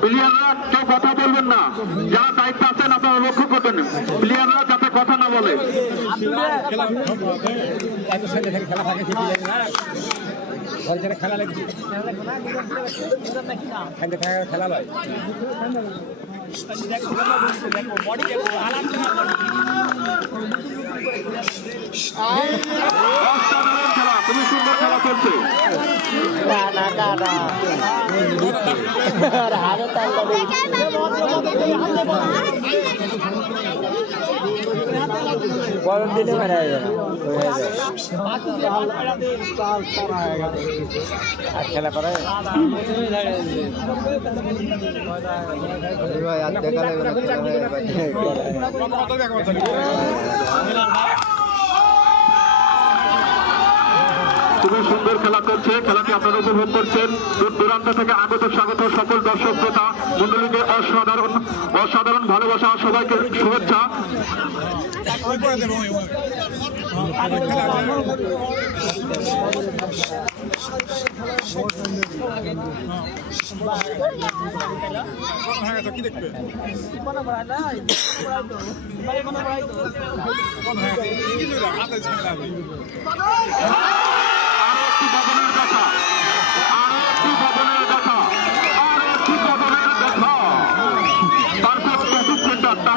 প্লেয়াররা কেউ কথা বলবেন না, যারা দায়িত্ব আছেন আপনারা লক্ষ্য করবেন প্লেয়াররা যাতে কথা না বলে। খেলা লয় অসাধারণ খেলা, খুবই সুন্দর খেলা চলছে। গরম দিলে মারা যাবে আর খেলা করে খুবই সুন্দর খেলা করছে, খেলাটি আপনারা উপভোগ করছেন। দূর দূরান্ত থেকে আগত স্বাগত সকল দর্শক শ্রোতা মন্ডলীকে অসাধারণ ভালোবাসা, সবাইকে শুভেচ্ছা। কি দেখবে